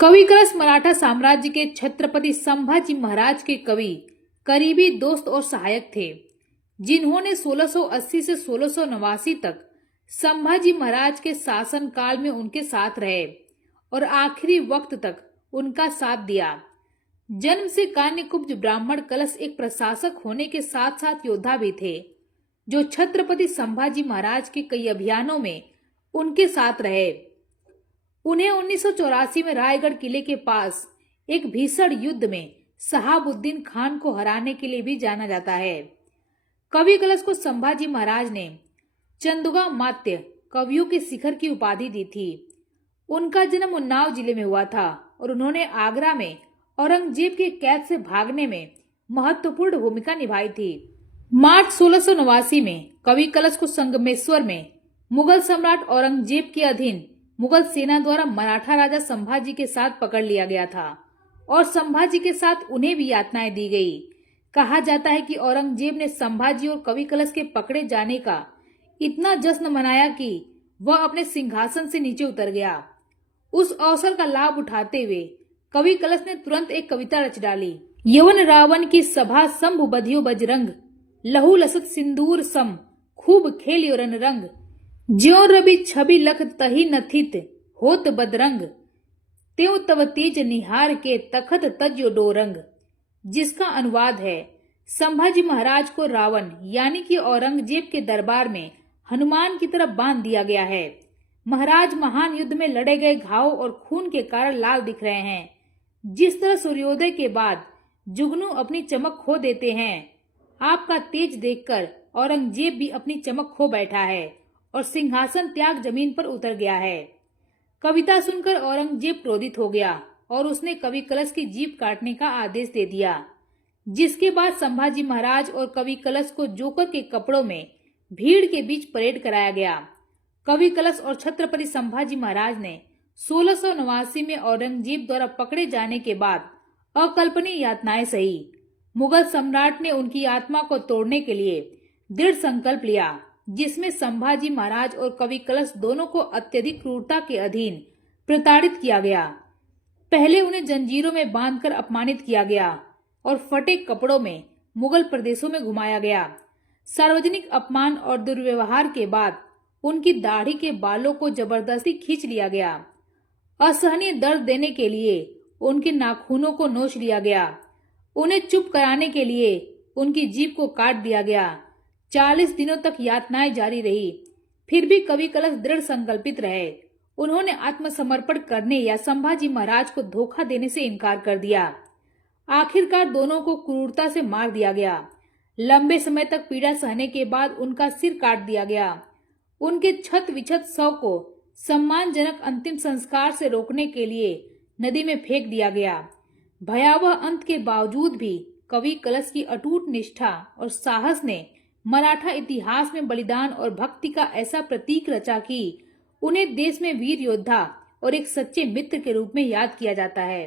कवि कलश मराठा साम्राज्य के छत्रपति संभाजी महाराज के कवि, करीबी दोस्त और सहायक थे, जिन्होंने 1680 से 1689 तक संभाजी महाराज के शासन काल में उनके साथ रहे और आखिरी वक्त तक उनका साथ दिया। जन्म से कान्यकुब्ज ब्राह्मण कलश एक प्रशासक होने के साथ साथ योद्धा भी थे, जो छत्रपति संभाजी महाराज के कई अभियानों में उनके साथ रहे। उन्हें 1984 में रायगढ़ किले के पास एक भीषण युद्ध में शहाबुद्दीन खान को हराने के लिए भी जाना जाता है। कवि कलश को संभाजी महाराज ने चंदुगा मात्य कवियों के शिखर की उपाधि दी थी। उनका जन्म उन्नाव जिले में हुआ था और उन्होंने आगरा में औरंगजेब के कैद से भागने में महत्वपूर्ण भूमिका निभाई थी। मार्च 1689 में कवि कलश को संगमेश्वर में मुगल सम्राट औरंगजेब के अधीन मुगल सेना द्वारा मराठा राजा संभाजी के साथ पकड़ लिया गया था और संभाजी के साथ उन्हें भी यातनाएं दी गई। कहा जाता है कि औरंगजेब ने संभाजी और कवि कलश के पकड़े जाने का इतना जश्न मनाया कि वह अपने सिंहासन से नीचे उतर गया। उस अवसर का लाभ उठाते हुए कवि कलश ने तुरंत एक कविता रच डाली। यवन रावण की सभा शंभु बधियो बजरंग, लहू लसत सिंदूर सम खूब खेलियो रन रंग, ज्यो रवि छवि लख तही नथित होत बदरंग, त्यों तव तेज निहार के तखत तज्यो डोरंग। जिसका अनुवाद है, संभाजी महाराज को रावण यानी कि औरंगजेब के दरबार में हनुमान की तरह बांध दिया गया है। महाराज महान युद्ध में लड़े गए घाव और खून के कारण लाल दिख रहे हैं। जिस तरह सूर्योदय के बाद जुगनू अपनी चमक खो देते हैं, आपका तेज देखकर औरंगजेब भी अपनी चमक खो बैठा है और सिंहासन त्याग जमीन पर उतर गया है। कविता सुनकर औरंगजेब क्रोधित हो गया और उसने कवि कलश की जीभ काटने का आदेश दे दिया, जिसके बाद संभाजी महाराज और कवि कलश को जोकर के कपड़ों में भीड़ के बीच परेड कराया गया। कवि कलश और छत्रपति संभाजी महाराज ने 1689 में औरंगजेब द्वारा पकड़े जाने के बाद अकल्पनीय यातनाएं सही। मुगल सम्राट ने उनकी आत्मा को तोड़ने के लिए दृढ़ संकल्प लिया, जिसमें संभाजी महाराज और कवि कलश दोनों को अत्यधिक क्रूरता के अधीन प्रताड़ित किया गया। पहले उन्हें जंजीरों में बांधकर अपमानित किया गया और फटे कपड़ों में मुगल प्रदेशों में घुमाया गया। सार्वजनिक अपमान और दुर्व्यवहार के बाद उनकी दाढ़ी के बालों को जबरदस्ती खींच लिया गया। असहनीय दर्द देने के लिए उनके नाखूनों को नोच लिया गया। उन्हें चुप कराने के लिए उनकी जीभ को काट दिया गया। 40 दिनों तक यातनाएं जारी रही, फिर भी कवि कलश दृढ़ संकल्पित रहे। उन्होंने आत्मसमर्पण करने या संभाजी महाराज को धोखा देने से इनकार कर दिया। आखिरकार दोनों को क्रूरता से मार दिया गया। लंबे समय तक पीड़ा सहने के बाद उनका सिर काट दिया गया। उनके छत विछत शव को सम्मानजनक अंतिम संस्कार से रोकने के लिए नदी में फेंक दिया गया। भयावह अंत के बावजूद भी कवि कलश की अटूट निष्ठा और साहस ने मराठा इतिहास में बलिदान और भक्ति का ऐसा प्रतीक रचा कि उन्हें देश में वीर योद्धा और एक सच्चे मित्र के रूप में याद किया जाता है।